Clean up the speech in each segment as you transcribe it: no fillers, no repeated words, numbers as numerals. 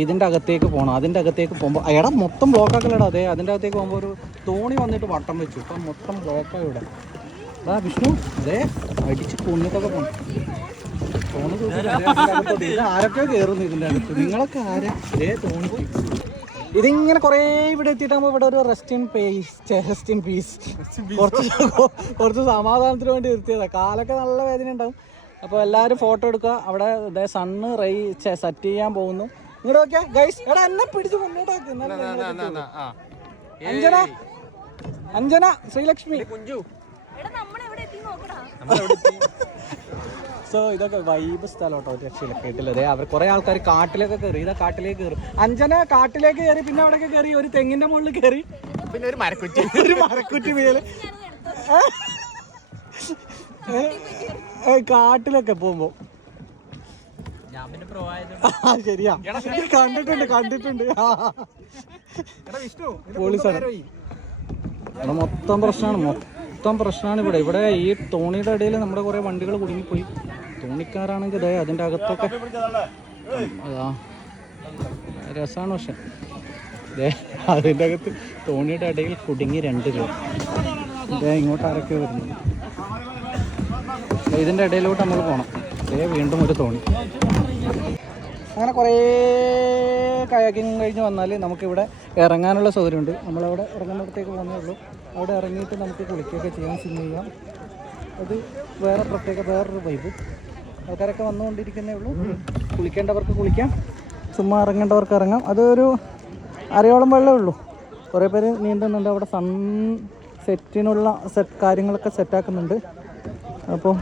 ഇതിൻ്റെ അകത്തേക്ക് പോകണം. അതിൻ്റെ അകത്തേക്ക് പോകുമ്പോൾ എടാ മൊത്തം ബ്ലോക്കാക്കലടാ. അതെ അതിൻ്റെ അകത്തേക്ക് പോകുമ്പോൾ ഒരു തോണി വന്നിട്ട് വട്ടം വെച്ചു. ഇപ്പം മൊത്തം ബ്ലോക്കാണ് ഇവിടെ. അതാ വിഷ്ണു അതെ അടിച്ച് കൊന്നിട്ടൊക്കെ പോകണം. തോണി ഇത് ആരൊക്കെ കയറുന്നു ഇതിൻ്റെ അകത്ത്? നിങ്ങളൊക്കെ ആരാ? തോണിക്ക് ഇതിങ്ങനെ കുറേ ഇവിടെ എത്തിയിട്ടാകുമ്പോൾ ഇവിടെ ഒരു റെസ്റ്റ് ഇൻ പീസ് കുറച്ച് സമാധാനത്തിന് വേണ്ടി നിർത്തിയതാണ്. കാലൊക്കെ നല്ല വേദന ഉണ്ടാവും. അപ്പോൾ എല്ലാവരും ഫോട്ടോ എടുക്കുക. അവിടെ സണ്ണ് സെറ്റ് ചെയ്യാൻ പോകുന്നു. ഇങ്ങോട്ട് നോക്കിയാ ഗൈസ്. എടാ എന്നെ പിടിച്ച് മുന്നോട്ടാക്ക്. അഞ്ജന ശ്രീലക്ഷ്മി സോ ഇതൊക്കെ വൈബ് സ്ഥലം കേട്ടോ. ഒരു രക്ഷയില്ല കേട്ടില്ലേ. അവർ കുറെ ആൾക്കാർ കാട്ടിലൊക്കെ കയറി. ഇതാ കാട്ടിലേക്ക് കയറും. അഞ്ജന കാട്ടിലേക്ക് കയറി. പിന്നെ അവിടെയൊക്കെ കയറി ഒരു തെങ്ങിന്റെ മുകളിൽ കയറി. പിന്നെ ഒരു മരക്കുറ്റി മേലെ കാട്ടിലൊക്കെ പോകുമ്പോ ശരിയാ കണ്ടിട്ടുണ്ട് ഇവിടെ മൊത്തം പ്രശ്നമാണ് ഇവിടെ ഈ തോണിയുടെ ഇടയിൽ നമ്മുടെ കുറെ വണ്ടികൾ കുടുങ്ങിപ്പോയി. തോണിക്കാരാണെങ്കിൽ ഇതേ അതിൻ്റെ അകത്തൊക്കെ അതാ രസമാണ്. പക്ഷെ അതിൻ്റെ അകത്ത് തോണിയുടെ ഇടയിൽ കുടുങ്ങി 2 പേർ. ഇങ്ങോട്ട് ആരൊക്കെ വരുന്നു. ഇതിൻ്റെ ഇടയിലോട്ട് നമ്മൾ പോകണം. വീണ്ടും ഒരു തോണി. അങ്ങനെ കുറേ കയാക്കിങ് കഴിഞ്ഞ് വന്നാൽ നമുക്കിവിടെ ഇറങ്ങാനുള്ള സൗകര്യമുണ്ട്. നമ്മളവിടെ ഇറങ്ങുന്നിടത്തേക്ക് പോകുന്നേ ഉള്ളൂ. അവിടെ ഇറങ്ങിയിട്ട് നമുക്ക് കുളിക്കുകയൊക്കെ ചെയ്യാം, സ്വിം ചെയ്യാം. അത് വേറൊരു വൈബ്. ആൾക്കാരൊക്കെ വന്നുകൊണ്ടിരിക്കുന്നേ ഉള്ളൂ. കുളിക്കേണ്ടവർക്ക് കുളിക്കാം, ചുമ്മാ ഇറങ്ങേണ്ടവർക്ക് ഇറങ്ങാം. അതൊരു അരയോളം വെള്ളമേ ഉള്ളൂ. കുറേ പേര് നീന്തുന്നുണ്ട്. അവിടെ സൺ സെറ്റിനുള്ള കാര്യങ്ങളൊക്കെ സെറ്റാക്കുന്നുണ്ട്. അപ്പോൾ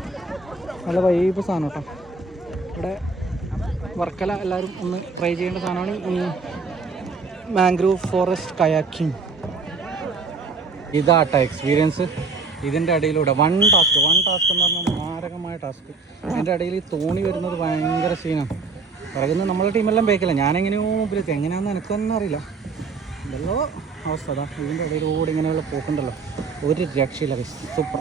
നല്ല വൈബ് സാധനം കേട്ടോ. ഇവിടെ വർക്കല എല്ലാവരും ഒന്ന് ട്രൈ ചെയ്യേണ്ട സാധനമാണ് ഈ മാംഗ്രൂവ് ഫോറസ്റ്റ് കയാക്കിങ്. ഇതാട്ടോ എക്സ്പീരിയൻസ്. ഇതിൻ്റെ ഇടയിലൂടെ വൺ ടാസ്ക് എന്ന് പറഞ്ഞാൽ മാരകമായ ടാസ്ക്. അതിൻ്റെ ഇടയിൽ ഈ തോണി വരുന്നത് ഭയങ്കര സീനാണ്. പറയുന്നത് നമ്മളെ ടീമെല്ലാം ബേക്കില്ല. ഞാനെങ്ങനെയോ മുമ്പിലെത്തി. എങ്ങനെയാണെന്ന് എനിക്ക് തന്നെ അറിയില്ല. ഇതല്ലോ അവസ്ഥ. അതാ ഇതിൻ്റെ ഇടയിലൂടെ ഇങ്ങനെയുള്ള പോക്കുണ്ടല്ലോ, ഒരു രക്ഷയില്ല. സൂപ്പർ.